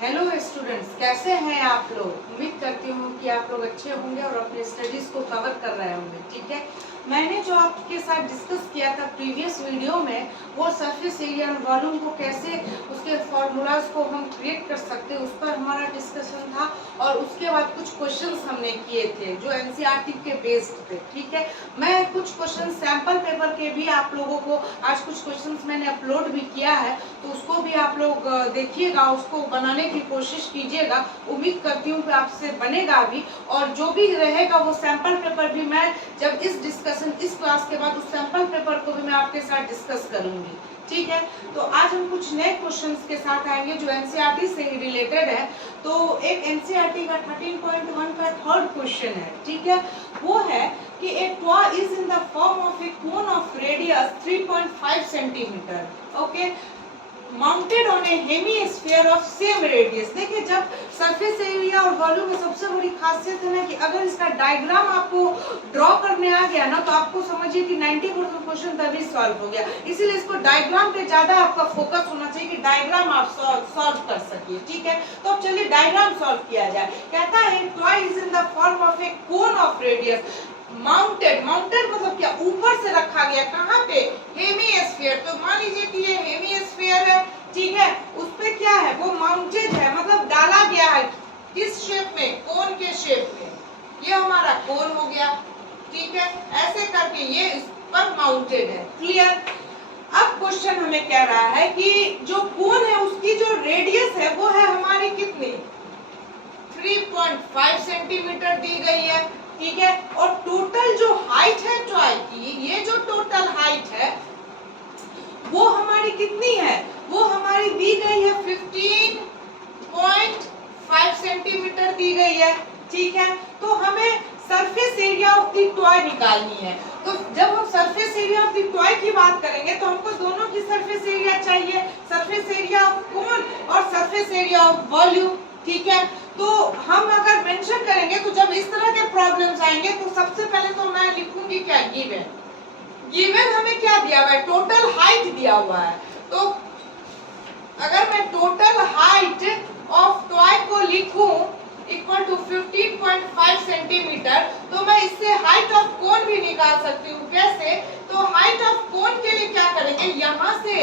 Hello students, कैसे हैं आप लोग। उम्मीद करती हूँ कि आप लोग अच्छे होंगे और अपने स्टडीज को कवर कर रहे होंगे। ठीक है, मैंने जो आपके साथ डिस्कस किया था प्रीवियस वीडियो में, वो सरफेस एरिया और वॉल्यूम को कैसे उसके फॉर्मूलाज को हम क्रिएट कर सकते हैं, उस पर हमारा डिस्कशन था। और उसके बाद कुछ क्वेश्चंस हमने किए थे जो एनसीईआरटी के बेस्ड पे। ठीक है, मैं कुछ क्वेश्चन सैंपल पेपर के भी आप लोगों को आज कुछ क्वेश्चंस मैंने अपलोड भी किया है, तो उसको भी आप लोग देखिएगा, उसको बनाने की कोशिश कीजिएगा। उम्मीद करती हूँ कि आपसे बनेगा भी, और जो भी रहेगा वो सैंपल पेपर भी मैं जब इस क्लास के बाद उस सैंपल पेपर को भी मैं आपके साथ डिस्कस करूंगी। ठीक है, तो आज हम कुछ नए क्वेश्चंस के साथ आएंगे जो एनसीईआरटी से ही रिलेटेड है। तो एक एनसीईआरटी का 13.1 का थर्ड क्वेश्चन है। ठीक है, वो है कि a toy is in the form of a cone of radius 3.5 centimeter. Okay, mounted on A hemisphere of same radius. देखिए, जब सरफेस एरिया और वॉल्यूम में सबसे बड़ी खासियत है ना कि अगर इसका डायग्राम आपको ड्रॉ करने आ गया ना, तो आपको समझिए कि 90% क्वेश्चन तभी सॉल्व हो गया। इसीलिए इसको डायग्राम पे ज्यादा आपका फोकस होना चाहिए कि डायग्राम आप सॉल्व कर सकिए। ठीक है, तो अब चलिए डायग्राम सॉल्व किया जाए। कहता है toy is in the form of A cone of radius mounted. Mounted मतलब क्या, ऊपर से रखा गया। कहाँ पे? हेमीस्फीयर। तो मान लीजिए कि ये हेमीस्फीयर है। ठीक है, उस पे क्या है, वो माउंटेड है, मतलब डाला गया है। किस शेप में? कोन के शेप में। ये हमारा कोन हो गया। ठीक है, ऐसे करके ये इस पर माउंटेड है। क्लियर? अब क्वेश्चन हमें कह रहा है कि जो कोन है उसकी जो रेडियस है वो है हमारी कितनी? 3.5 सेंटीमीटर दी गई है। ठीक है, और टोटल जो हाइट है टॉय की, ये जो टोटल हाइट है वो हमारी कितनी है? वो हमारी दी गई है 15.5 सेंटीमीटर दी गई है। ठीक है, तो हमें surface area of the toy निकालनी है। तो जब हम surface area of the toy की बात करेंगे तो हमको दोनों की सरफेस एरिया चाहिए, सरफेस एरिया ऑफ कोन और सरफेस एरिया ऑफ वॉल्यूम। ठीक है, तो हम अगर मेंशन करेंगे तो जब इस तरह के प्रॉब्लम्स आएंगे तो सबसे पहले तो मैं लिखूंगी क्या? गिवन। गिवन हमें क्या दिया हुआ है? टोटल हाइट दिया हुआ है। तो अगर मैं टोटल हाइट ऑफ टॉय को लिखूं इक्वल टू 15.5 सेंटीमीटर, तो मैं इससे हाइट ऑफ कोन भी निकाल सकती हूँ। कैसे? तो हाइट ऑफ कोन के लिए क्या करेंगे, यहाँ से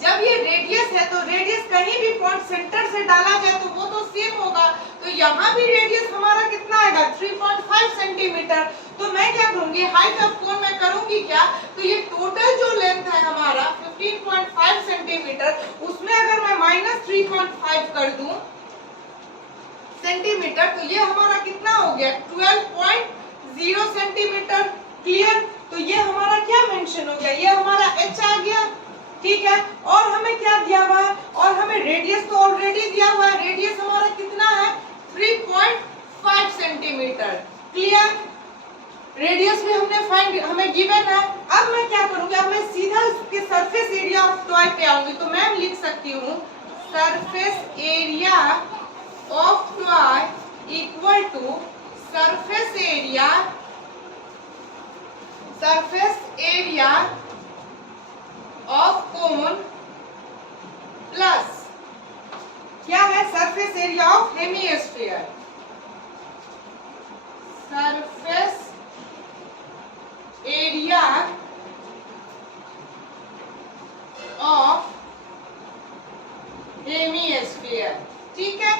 जब ये रेडियस है तो रेडियस कहीं भी पॉइंट सेंटर से डाला जाए तो वो तो सेम होगा। तो यहाँ भी रेडियस हमारा कितना आएगा? 3.5 सेंटीमीटर। तो मैं क्या करूंगी, हाइट ऑफ कोन में करूंगी क्या, तो ये टोटल जो लेंथ है हमारा 15.5 सेंटीमीटर, उसमें अगर मैं -3.5 कर दूं सेंटीमीटर, तो ये हमारा कितना हो गया? 12.0 सेंटीमीटर। क्लियर? तो ये हमारा क्या मेंशन हो गया? ये हमारा h आ गया। ठीक है, और हमें क्या दिया हुआ है? और हमें रेडियस तो ऑलरेडी दिया हुआ है। रेडियस हमारा कितना है? 3.5 सेंटीमीटर। क्लियर? रेडियस भी हमें गिवन है। अब मैं क्या करूंगी, अब मैं सीधा उसके सरफेस एरिया ऑफ टॉय पे आऊंगी। तो मैं लिख सकती हूँ surface area of toy equal to surface area of cone plus क्या है? Surface area of hemisphere. Surface area of hemisphere. ठीक है,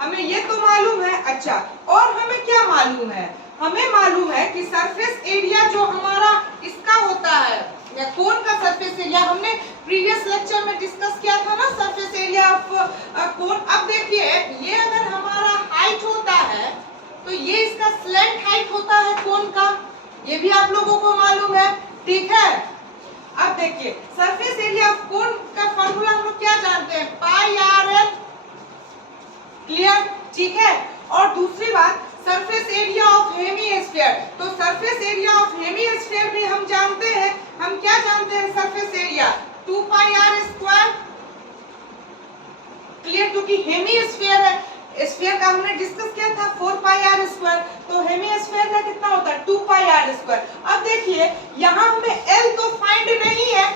हमें ये तो मालूम है। अच्छा, और हमें क्या मालूम है? हमें मालूम है कि सरफेस एरिया जो हमारा इसका होता है या कोन का सरफेस एरिया, हमने प्रीवियस लेक्चर में डिस्कस किया था ना सरफेस एरिया ऑफ कोन। अब देखिए, ये अगर हमारा हाइट होता है तो ये इसका स्लैंट हाइट होता है कोन का, ये भी आप लोगों को मालूम है। ठीक है, अब देखिए सरफेस एरिया ऑफ कोन का फॉर्मूला हम लोग क्या जानते हैं? Pi r l. क्लियर? ठीक है, और दूसरी बात सरफेस एरिया ऑफ हेमीस्फीयर। तो सरफेस एरिया ऑफ हेमीस्फीयर भी हम जानते हैं। हम क्या जानते हैं? Surface area 2 pi r square. Clear? क्योंकि हेमीस्फीयर है, स्फीयर का हमने डिस्कस किया था 4 पाई आर स्क्वायर, तो हेमीस्फीयर का कितना होता है? 2 पाई आर स्क्वायर। अब देखिए यहाँ हमें एल तो फाइंड नहीं है।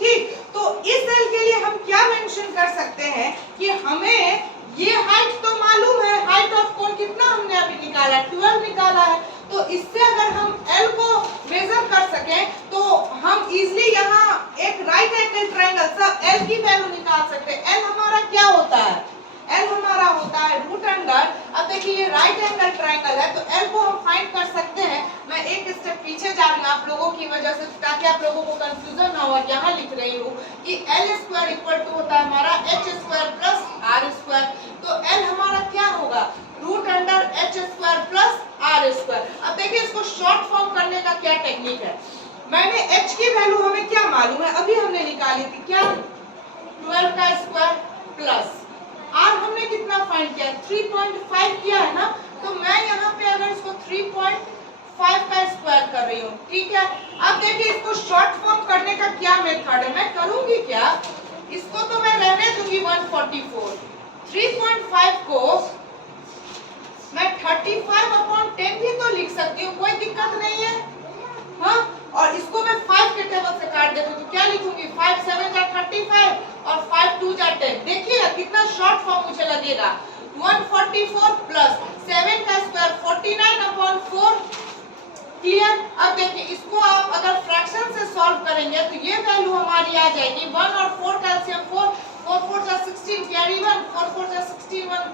ठीक, तो इस एल के लिए हम क्या मेंशन कर सकते हैं कि हमें ये हाइट तो मालूम है, हाइट ऑफ कोन कितना हमने अभी निकाला, 12 निकाला है। तो इससे अगर हम एल को मेजर कर सकें तो हम इजीली यहाँ एक राइट एंगल ट्रायंगल सब एल की वैल्यू निकाल सकते हैं। एल हमारा क्या होता है, एल हमारा होता है रूट अंडर, अब देखिए ये राइट एंगल ट्रायंगल है तो एल को हम फाइंड कर सकते हैं। मैं एक स्टेप पीछे जा रही हूँ आप लोगों की वजह से, ताकि आप लोगों को कंफ्यूजन ना हो। यहाँ लिख रही हूँ कि एल स्क्वायर इक्वल टू होता है हमारा h square plus r square. तो एल हमारा क्या होगा, root under h square plus r square. अब देखिए इसको शॉर्ट फॉर्म करने का क्या टेक्निक है। मैंने h की वैल्यू हमें क्या मालूम है, अभी हमने निकाली थी, क्या 12 का स्क्वायर प्लस आर हमने कितना फाइंड किया, 3.5 किया है ना। तो मैं यहाँ पे अगर इसको 3.5 का स्क्वायर कर रही हूँ, ठीक है। अब देखिए इसको शॉर्ट फॉर्म करने का क्या मेथड है, मैं करूंगी क्या, इसको तो मैं रहने दूंगी 144, 3.5 को मैं 35/10 भी तो लिख सकती हूँ, कोई दिक्कत नहीं है, हाँ। और इसको मैं 5 के टेबल से काट देती हूँ तो क्या लिखूंगी, 5 7 जा 35 और 5 2 जा 10। देखिएगा कितना शॉर्ट फॉर्म मुझे लगेगा, 144 प्लस 7 का स्क्वायर 49/4, क्लियर। अब देखिए इसको आप अगर फ्रैक्शन से सॉल्व करेंगे तो ये वैल्यू हमारी आ जाएगी 1 और 4 का एलसीएम 4, 4 4 जा 16 कैरी 1, 4 4 जा 16 1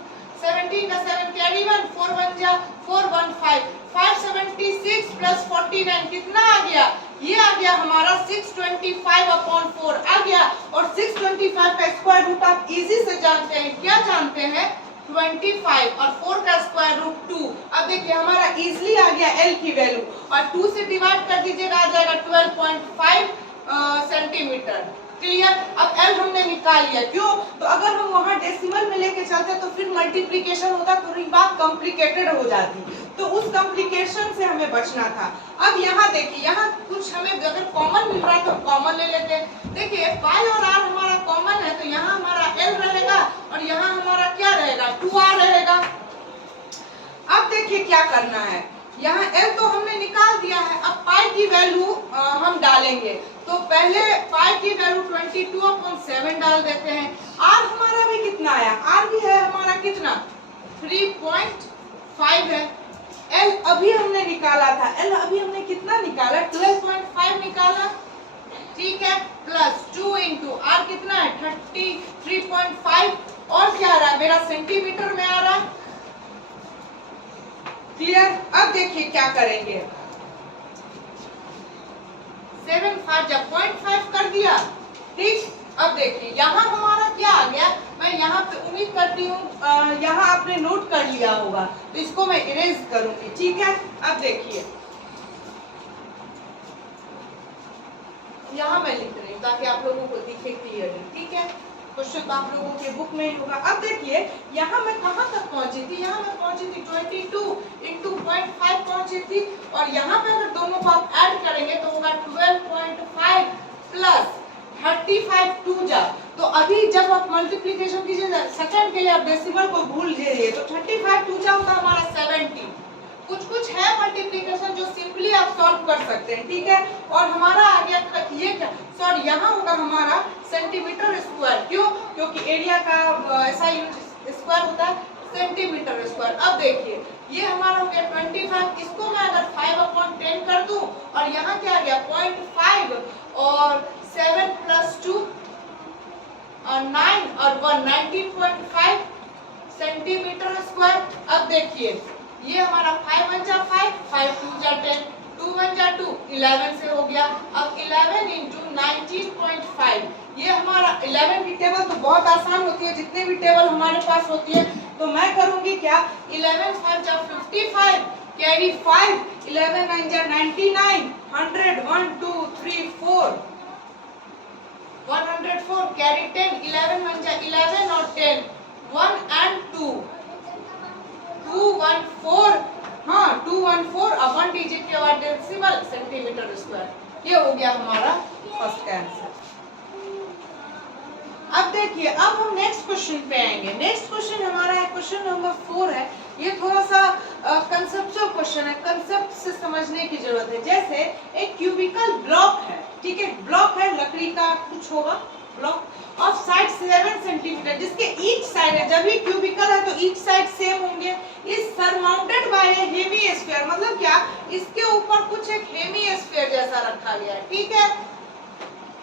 17 का 7 कैरी 1, 4 1 जा 4 1 5, 576 प्लस 49 कितना आ गया, ये आ गया हमारा 625/4 आ गया। और 625 का स्क्वायर रूट आप इजी से जानते हैं, क्या जानते हैं, 25 और 4 का स्क्वायर रूट 2। अब देखिए हमारा इजीली आ गया एल की वैल्यू, और 2 से डिवाइड कर दीजिएगा आ जाएगा 12.5 सेंटीमीटर, क्लियर। अब एल हमने निकाल लिया, क्यों, तो अगर हम वहां डेसिमल में लेके चलते तो फिर मल्टीप्लिकेशन होता, थोड़ी बात कॉम्प्लिकेटेड हो जाती, तो उस कॉम्प्लिकेशन से हमें बचना था। अब यहाँ देखिए, यहाँ कुछ हमें अगर कॉमन मिल रहा है तो कॉमन ले लेते हैं। देखिए पाई और आर हमारा कॉमन है तो यहाँ हमारा एल रहेगा और यहाँ हमारा क्या रहेगा, 2r रहेगा। अब देखिए क्या करना है, यहाँ एल तो हमने निकाल दिया है, अब पाई की वैल्यू हम डालेंगे। तो पहले पाई की वैल्यू 22/7 डाल देते हैं। आर हमारा भी कितना आया, आर भी है हमारा कितना 3.5 है। एल अभी हमने निकाला था, एल अभी हमने कितना निकाला, 12.5 निकाला, ठीक है, प्लस 2 इंटू आर कितना है 33.5, और क्या आ रहा है मेरा सेंटीमीटर में आ रहा है, क्लियर। अब देखिए क्या करेंगे, 7 5 जब 0.5 कर दिया, ठीक। अब देखिए यहाँ हमारा क्या आ गया, मैं यहाँ पे उम्मीद करती हूँ यहाँ आपने नोट कर लिया होगा, तो इसको मैं इरेज करूंगी, ठीक है। अब देखिए यहाँ मैं लिख रही हूँ ताकि आप लोगों को दिखे क्लियरली, ठीक है। क्वेश्चन तो आप लोगों के बुक में ही होगा। अब देखिए यहाँ मैं कहाँ तक पहुंची थी, यहाँ मैं पहुंची थी 22 इंटू 0.5 पहुंची थी, और यहाँ पे अगर दोनों को आप ऐड करेंगे तो होगा 12.5 प्लस 35 2 जा। तो अभी जब आप मल्टीप्लिकेशन कीजिए सेकंड के लिए आप डेसिमल को भूल जाइए, तो 35 2 जा होता है हमारा 70। कुछ कुछ है मल्टीप्लिकेशन जो सिंपली आप सॉल्व कर सकते हैं, ठीक है। और हमारा आ गया ये क्या, सॉरी यहाँ होगा हमारा सेंटीमीटर स्क्वायर, क्यों, क्योंकि एरिया का ऐसा यूनिट स्क्वायर होता है सेंटीमीटर स्क्वायर। अब देखिए ये हमारा हो गया 25, इसको मैं अगर 5/10 कर दूं, और यहाँ क्या आ गया 0.5 और 7 प्लस 2 और 9 और 1 19.5 सेंटीमीटर स्क्वायर। अब देखिए ये हमारा 5 1 जा 5, 5 2 जा 10, 2 1 जा 2, 11 से हो गया। अब 11 इंटू 19.5, ये हमारा 11 की टेबल तो बहुत आसान होती है, जितने भी टेबल हमारे पास होती है, तो मैं करूंगी क्या, 11 5 जा 55 कैरी 5, 11 9 जा 99, 100 1 2 3 4 104 कैरी 10, 11 1 जा 11 और 10 1 and 2 214, हाँ 214 अब 1 डिजिट के बाद डेसिमल सेंटीमीटर स्क्वायर। ये हो गया हमारा फर्स्ट का आंसर। अब देखिए अब हम नेक्स्ट क्वेश्चन पे आएंगे। नेक्स्ट क्वेश्चन हमारा है क्वेश्चन नंबर 4 है। ये थोड़ा सा कंसेप्चुअल क्वेश्चन है, कंसेप्ट से समझने की जरूरत है। जैसे एक क्यूबिकल ब्लॉक है, ठीक है, ब्लॉक है लकड़ी का कुछ होगा, ब्लॉक ऑफ साइड 7 सेंटीमीटर, जिसके ईच साइड है, जब भी क्यूबिकल है तो ईच साइड सेम होंगे, is surmounted bye A hemisphere, मतलब क्या, इसके ऊपर कुछ एक हेमिस्फीयर जैसा रखा गया है, ठीक है।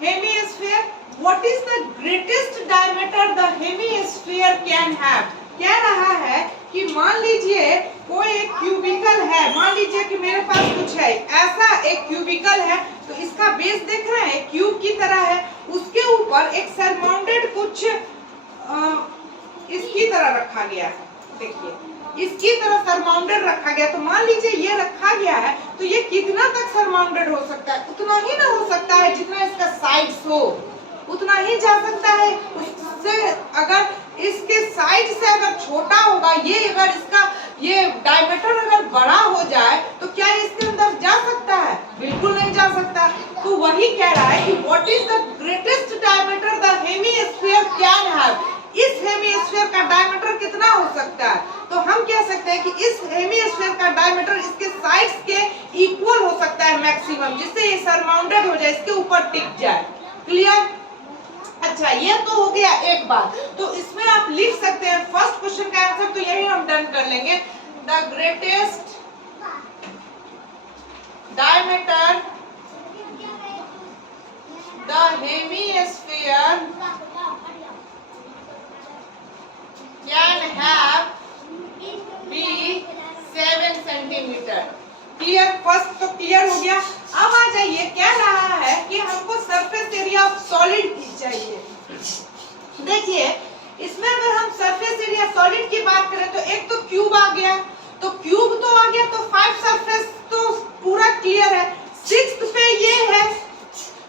Hemisphere, what is the greatest diameter the hemisphere can have, कह रहा है कि मान लीजिए कोई एक क्यूबिकल है, मान लीजिए कि मेरे पास कुछ है, ऐसा एक क्यूबिकल है, तो इसका बेस देख रहे हैं क्यूब की तरह है, उसके ऊपर एक सरमाउंटेड कुछ इसकी तरह रखा गया है, देखिए इसकी तरह सरमाउंटेड रखा गया, तो मान लीजिए ये रखा गया है, तो ये कितना तक सरमाउंटेड हो सकता है, उतना ही ना हो सकता है जितना इसका साइड्स हो, उतना ही जा सकता है, उससे अगर इसके साइड से अगर छोटा होगा, ये अगर इसका ये डायमीटर अगर बड़ा हो जाए तो क्या इसके अंदर जा सकता है, बिल्कुल नहीं जा सकता। तो वही कह रहा है कि what is the greatest diameter the hemisphere can have, इस हेमिस्फीयर का डायमीटर कितना हो सकता है, तो हम कह सकते हैं कि इस हेमिस्फीयर का डायमीटर इसके साइड्स के इक्वल हो सकता है मैक्सिमम, जिससे ये सरमाउंटेड हो जाए, इसके ऊपर टिक जाए, क्लियर। अच्छा, ये तो हो गया एक बात, तो इसमें आप लिख सकते हैं फर्स्ट क्वेश्चन का आंसर, तो यही हम डन कर लेंगे, the greatest diameter the hemisphere can have be 7 centimetre, clear. First तो क्लियर हो गया। अब आ जाइए, कह रहा है कि हमको सरफेस एरिया ऑफ सॉलिड की चाहिए। देखिए इसमें अगर हम सरफेस एरिया सॉलिड की बात करें तो एक तो क्यूब आ गया, तो क्यूब तो आ गया, तो 5 सरफेस तो पूरा क्लियर है, 6th पे ये है,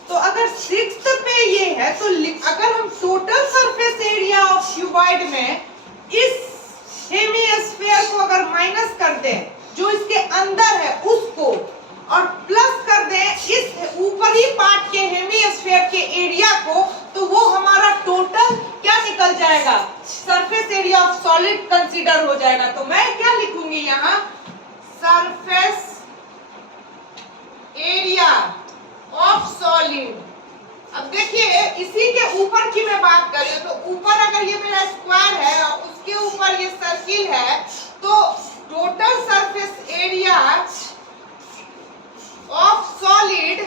तो अगर 6th पे ये है तो अगर हम total surface area of cuboid में इस हेमिस्फीयर को अगर माइनस कर दें जो इसके अंदर है उसको, और प्लस कर दें इस ऊपरी पार्ट के हेमिस्फीयर के एरिया को, तो वो हमारा टोटल क्या निकल जाएगा, surface area of solid consider हो जाएगा। तो मैं क्या लिखूंगी यहाँ, सरफेस एरिया ऑफ सॉलिड। अब देखिए इसी के ऊपर की मैं बात कर रही हूँ, तो ऊपर अगर ये मेरा स्क्वायर है और उसके ऊपर ये सर्किल है, तो total surface area of solid,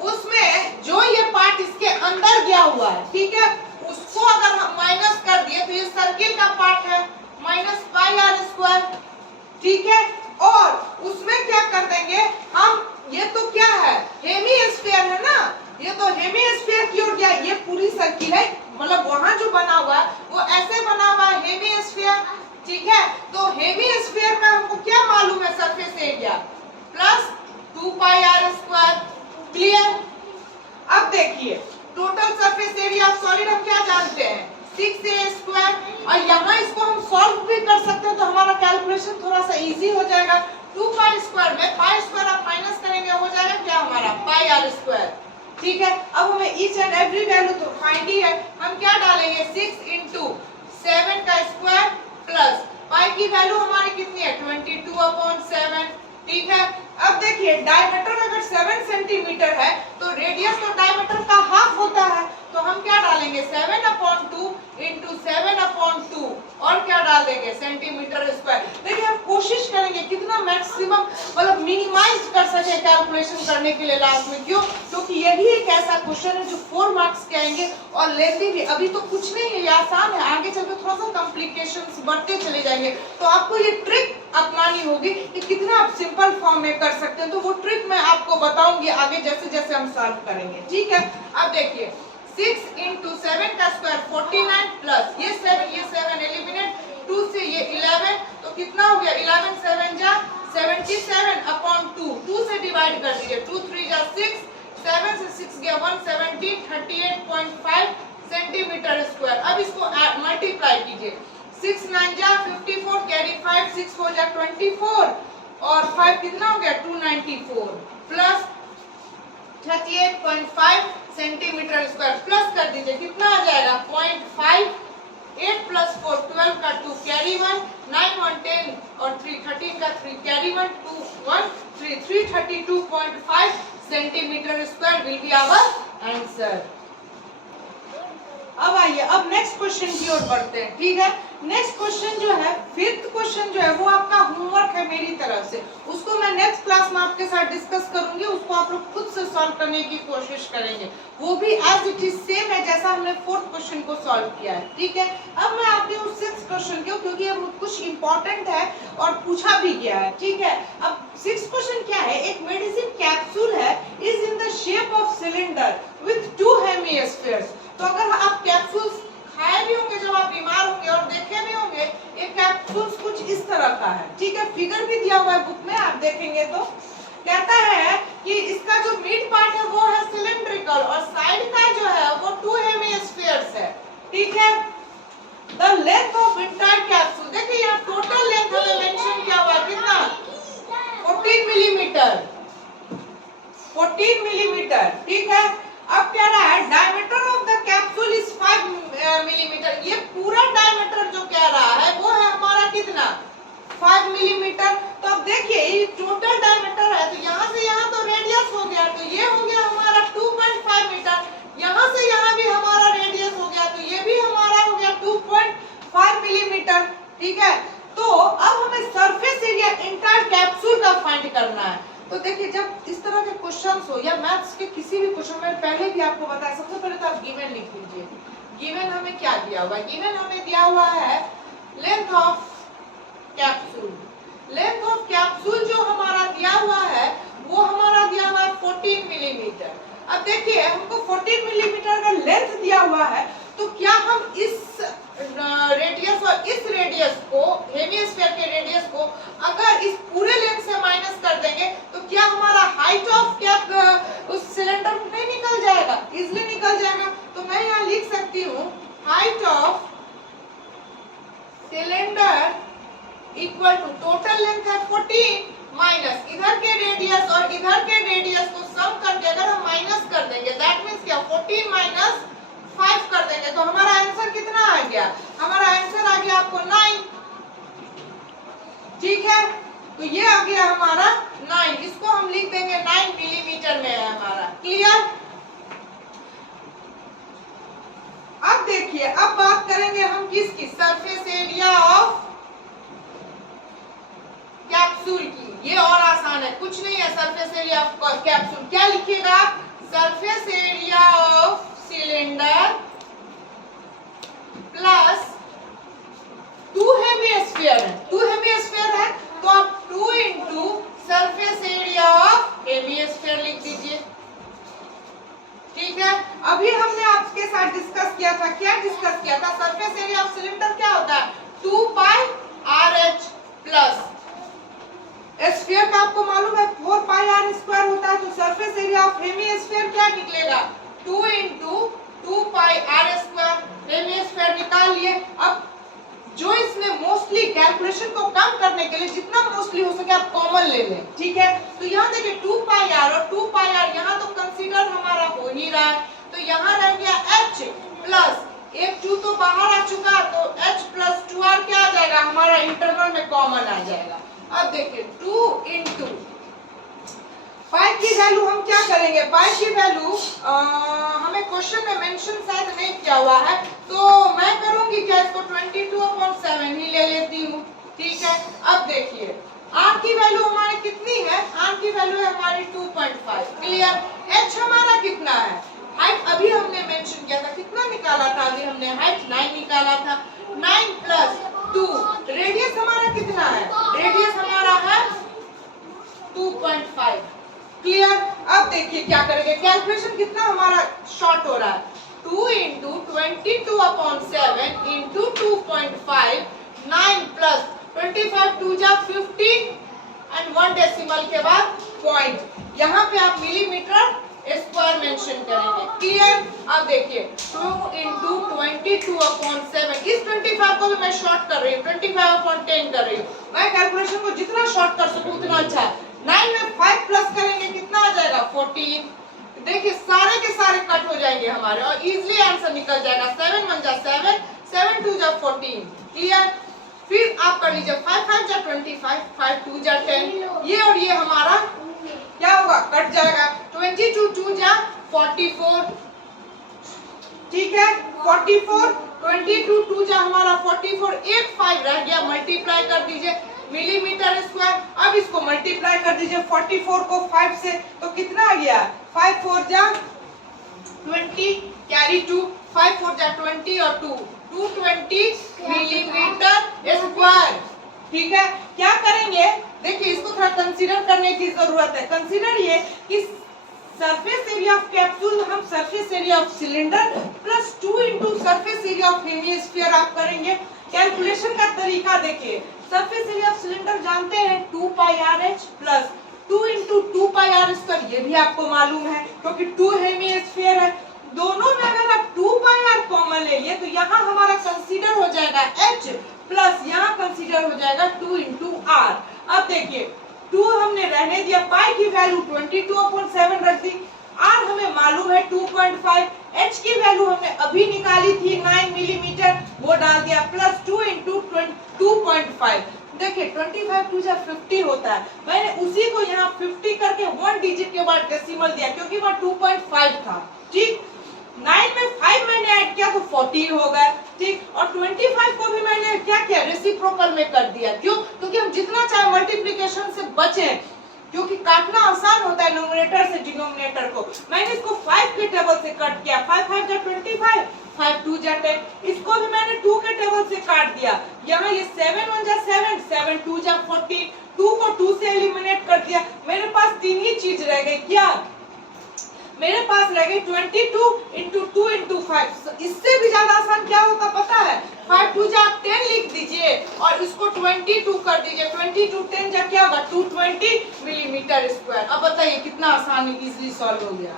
उसमें जो ये पार्ट इसके अंदर गया हुआ है, ठीक है, उसको अगर हम माइनस कर दिए तो ये सर्किल का पार्ट है, माइनस पाई आर स्क्वायर, ठीक है, और उसमें क्या कर देंगे हम, ये तो क्या है, हेमिस्फीयर है ना, ये तो हेमिस्फीयर की ओर गया, ये पूरी सर्किल है, मतलब वहां जो बना हुआ है वो ऐसे बना हुआ है हेमिस्फीयर, ठीक है। तो हेमिस्फीयर का हमको क्या मालूम है, surface area plus 2 pi r square, clear. अब देखिए total surface area of solid हम क्या जानते हैं, 6a स्क्वायर, और यहाँ इसको हम सॉल्व भी कर सकते हैं, तो हमारा कैलकुलेशन थोड़ा सा इजी हो जाएगा। 2 पाई स्क्वायर में पाई स्क्वायर आप माइनस करेंगे, हो जाएगा क्या हमारा पाई आर स्क्वायर, ठीक है। अब हमें ईच एंड एवरी वैल्यू तो फाइंड ही है, हम क्या डालेंगे, 6 into 7 का स्क्वायर प्लस पाई की वैल्यू हमारी कितनी है, 22/7, ठीक है। अब देखिए डायमीटर अगर 7 सेंटीमीटर है तो रेडियस तो डायमीटर का हाफ होता है, तो हम क्या डालेंगे 7/2 into 7/2 और क्या डाल देंगे सेंटीमीटर स्क्वायर। देखिए हम कोशिश करेंगे कितना मैक्सिमम मतलब मिनिमाइज कर सके कैलकुलेशन करने के लिए लास्ट में, क्यों, क्योंकि यही एक ऐसा क्वेश्चन है जो 4 मार्क्स के आएंगे और लेंदी भी। अभी तो कुछ नहीं है, ये आसान है, आगे चलकर थोड़ा सा कॉम्प्लिकेशंस बढ़ते चले जाएंगे, तो आपको ये ट्रिक अपनानी होगी कि कितना आप सिंपल फॉर्म में कर सकते हैं, तो वो ट्रिक मैं आपको बताऊंगी आगे जैसे जैसे हम सॉल्व करेंगे, ठीक है। अब देखिए 6 into 7 का स्क्वायर 49 प्लस ये 7 एलिमिनेट, 2 से ये 11, तो कितना हो गया, 11 7 जा 77/2, 2 से डिवाइड कर दीजिए, 2 3 जा 6, 7 से 6 गया 170, 38.5 सेंटीमीटर स्क्वायर। अब इसको मल्टीप्लाई कीजिए, 6 9 जा 54, कैरी 5, 6 4 जा 24 और 5 कितना हो गया 294 प्लस 38.5 सेंटीमीटर स्क्वायर, प्लस कर दीजिए कितना आ जाएगा 0.5, 8 + 4 12 का 2 कैरी 1, 9 1 10 और 3 13 का 3 carry 1 2 1 3 332.5 centimetre square will be our answer. अब आइए, अब नेक्स्ट क्वेश्चन की ओर बढ़ते हैं, ठीक है। नेक्स्ट क्वेश्चन जो है, फिफ्थ क्वेश्चन जो है वो आपका होमवर्क है मेरी तरफ से, उसको मैं नेक्स्ट क्लास में आपके साथ डिस्कस करूंगी, उसको आप लोग खुद से सॉल्व करने की कोशिश करेंगे, वो भी एज इट इज सेम है जैसा हमने फोर्थ क्वेश्चन को सॉल्व किया है, ठीक है। अब मैं आती हूँ सिक्स्थ क्वेश्चन को, क्योंकि ये कुछ इंपॉर्टेंट है और पूछा भी गया है, ठीक है। अब सिक्स्थ क्वेश्चन क्या है, एक मेडिसिन कैप्सूल है, is in the shape of cylinder with 2 hemispheres. तो अगर आप कैप्सूल्स खाए भी होंगे जब आप बीमार होंगे और देखे भी होंगे, ये कैप्सूल्स कुछ इस तरह का है, ठीक है। फिगर भी दिया हुआ है बुक में, आप देखेंगे तो कहता है कि इसका जो मिड पार्ट है वो है सिलिंड्रिकल और साइड का जो है वो 2 हेमिस्फीयर्स है, ठीक है। The length of entire capsule, देखिए यहाँ टोटल लेंथ हमें मेंशन किया हुआ है, कितना 14 मिलीमीटर, 14 मिलीमीटर, ठीक है। अब क्या रहा है, diameter of the capsule is 5 millimetre, ये पूरा डायमीटर जो कह रहा है वो है हमारा कितना 5 मिलीमीटर। तो अब देखिए ये टोटल डायमीटर है, तो यहाँ से यहाँ तो रेडियस हो गया, तो ये हो गया हमारा 2.5 मीटर, यहाँ से यहाँ भी हमारा रेडियस हो गया, तो ये भी हमारा हो गया 2.5 मिलीमीटर, ठीक है। तो अब हमें सरफेस एरिया एंटायर कैप्सूल का फाइंड करना है। तो देखिए जब इस तरह के क्वेश्चंस हो या मैथ्स के किसी भी क्वेश्चन में, पहले भी आपको बताया, सबसे पहले तो आप गिवन लिख लीजिए। गिवन हमें क्या दिया हुआ है, गिवन हमें दिया हुआ है length of capsule. Length of capsule जो हमारा दिया हुआ है वो हमारा दिया हुआ है 14 मिलीमीटर। अब देखिए हमको 14 मिलीमीटर का लेंथ दिया हुआ है, तो क्या हम इस रेडियस और इस रेडियस को, हेमिस्फीयर के रेडियस को अगर इस पूरे लेंथ से माइनस कर देंगे तो क्या हमारा हाइट ऑफ कैप उस सिलेंडर में नहीं निकल जाएगा, इजीली निकल जाएगा। तो मैं यहाँ लिख सकती हूँ height of cylinder equal to total length है 14 माइनस इधर के रेडियस और इधर के रेडियस को सम करके अगर हम माइनस कर देंगे, दैट मींस क्या 14 माइनस 5 कर देंगे, तो हमारा आंसर कितना आ गया, हमारा आंसर आ गया आपको 9, ठीक है। तो ये आ गया हमारा 9, इसको हम लिख देंगे 9 मिलीमीटर में है हमारा, क्लियर। अब देखिए अब बात करेंगे हम किसकी, सरफेस एरिया ऑफ कैप्सूल की। ये और आसान है, कुछ नहीं है, सरफेस एरिया ऑफ कैप्सूल क्या लिखिएगा आप, surface area of cylinder plus 2 hemisphere है, 2 हेमिस्फीयर है तो आप 2 into surface area of hemisphere लिख दीजिए, ठीक है। अभी हमने आपके साथ डिस्कस किया था, क्या डिस्कस किया था, सरफेस एरिया ऑफ सिलेंडर क्या होता है 2 पाई RH प्लस स्फीयर का आपको मालूम है 4 पाई R स्क्वायर होता है, तो सरफेस एरिया ऑफ हेमिस्फीयर क्या निकलेगा 2 इंटू 2 पाई R स्क्वायर, हेमिस्फीयर निकाल लिए। अब जो इसमें मोस्टली कैलकुलेशन को कम करने के लिए जितना मोस्टली हो सके आप कॉमन ले लें, ठीक है। तो यहाँ देखिए 2 पाई R और 2 पाई R यहाँ तो कंसीडर हमारा हो ही रहा है, तो यहाँ रह गया H प्लस एक 2 तो बाहर आ चुका, तो H प्लस 2R क्या आ जाएगा हमारा इंटरवल में कॉमन आ जाएगा। अब देखिए 2 इंटू पाई की वैल्यू हम क्या करेंगे, पाई की वैल्यू हमें क्वेश्चन में मेंशन शायद नहीं किया हुआ है, तो मैं करूंगी क्या इसको 22/7 ही ले लेती हूँ, ठीक है। अब देखिए R की वैल्यू हमारी कितनी है, R की वैल्यू है हमारी 2.5, क्लियर। H हमारा कितना है, हाइट अभी हमने मेंशन किया था, कितना निकाला था अभी हमने, हाइट 9 निकाला था, 9 प्लस 2, रेडियस हमारा कितना है, रेडियस हमारा है 2.5, क्लियर। अब देखिए क्या करेंगे, कैलकुलेशन कितना हमारा शॉर्ट हो रहा है, 2 इंटू 22/7 इंटू 2.5, 9 प्लस 25 2 जा 15 एंड 1 डेसिमल के बाद पॉइंट, यहाँ पे आप मिलीमीटर स्क्वायर मेंशन करेंगे, क्लियर। अब देखिए 2 इंटू 22/7, इस 25 को भी मैं शॉर्ट कर रही हूँ, 25/10 कर रही हूँ, मैं कैलकुलेशन को जितना शॉर्ट कर सकूँ उतना अच्छा है। 9 में 5 प्लस करेंगे कितना आ जाएगा 14, देखिए सारे के सारे कट हो जाएंगे हमारे और इजीली आंसर निकल जाएगा, 7 1 जा 7, 7 2 जा 14, क्लियर। फिर आप कर लीजिए 5 5 जा 25, 5 2 जा 10, ये और ये हमारा क्या होगा, कट जाएगा, 22 2 जा 44, ठीक है 44, 22 2 जा हमारा 44, एक 5 रह गया, मल्टीप्लाई कर दीजिए मिलीमीटर स्क्वायर। अब इसको मल्टीप्लाई कर दीजिए 44 को 5 से, तो कितना आ गया 5 4 जा 20, कैरी 2, 5 4 जा 20 और 2 220 मिलीमीटर स्क्वायर। ठीक है, क्या करेंगे देखिए, इसको थोड़ा कंसीडर करने की जरूरत है। कंसीडर ये कि सरफेस एरिया ऑफ कैप्सूल हम surface area of cylinder plus 2 into surface area of hemisphere आप करेंगे। कैलकुलेशन का तरीका देखिए, सरफेस एरिया ऑफ सिलेंडर जानते हैं 2 pi r h plus 2 into 2 pi r square, ये भी आपको मालूम है क्योंकि 2 हेमिस्फीयर है। दोनों में अगर आप 2 पाई आर कॉमन ले लिए तो यहाँ हमारा कंसीडर हो जाएगा h प्लस यहाँ कंसीडर हो जाएगा 2 इंटू आर। अब देखिए 2 हमने रहने दिया, पाई की वैल्यू 22/7 रख दी, आर हमें मालूम है 2.5, एच की वैल्यू हमने अभी निकाली थी 9 मिलीमीटर, वो डाल दिया प्लस 2 इंटू 2.5। देखिए 25 2 जा 50 होता है, मैंने उसी को यहाँ 50 करके 1 डिजिट के बाद डेसिमल दिया क्योंकि वहाँ 2.5 था। ठीक, 9 में 5 मैंने ऐड किया तो 14 हो गया। ठीक, और 25 को भी मैंने क्या किया रेसिप्रोकल में कर दिया। क्यों? क्योंकि हम जितना चाहे मल्टीप्लिकेशन से बचे, क्योंकि काटना आसान होता है न्यूमरेटर से डिनोमिनेटर को। मैंने इसको 5 के टेबल से कट किया, 5 5 जा 25, 5 2 जा 10, इसको भी मैंने 2 के टेबल से काट दिया। यहाँ ये 7 1 जा 7, 7 2 जा 14, 2 को 2 से एलिमिनेट कर दिया। मेरे पास 3 ही चीज रह गई, क्या मेरे पास रह गई 22 इंटू 2 इंटू 5। इससे भी ज्यादा आसान क्या होता पता है, 5 2 जा 10 लिख दीजिए और इसको 22 कर दीजिए, 22 10 जा क्या होगा 220 मिलीमीटर स्क्वायर। अब बताइए कितना आसान इजीली सॉल्व हो गया।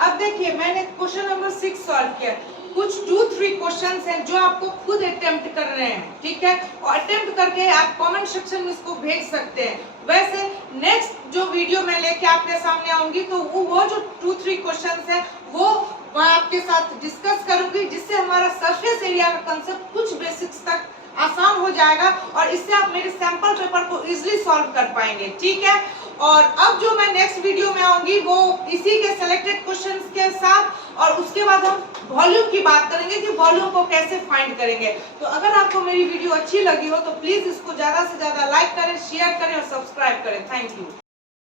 अब देखिए मैंने क्वेश्चन नंबर 6 सॉल्व किया। कुछ 2-3 क्वेश्चंस हैं जो आपको खुद अटेम्प्ट कर रहे हैं, ठीक है, और अटेम्प्ट करके आप कमेंट सेक्शन में इसको भेज सकते हैं। वैसे नेक्स्ट जो वीडियो मैं लेके आपके सामने आऊंगी तो वो जो 2-3 क्वेश्चंस हैं वो मैं आपके साथ डिस्कस करूंगी, जिससे हमारा सरफेस एरिया का कंसेप्ट कुछ बेसिक्स तक आसान हो जाएगा और इससे आप मेरे सैंपल पेपर को इजीली सॉल्व कर पाएंगे। ठीक है, और अब जो मैं नेक्स्ट वीडियो में आऊंगी वो इसी के सिलेक्टेड क्वेश्चंस के साथ, और उसके बाद हम वॉल्यूम की बात करेंगे कि वॉल्यूम को कैसे फाइंड करेंगे। तो अगर आपको मेरी वीडियो अच्छी लगी हो तो प्लीज इसको ज्यादा से ज्यादा लाइक करें, शेयर करें और सब्सक्राइब करें। Thank you.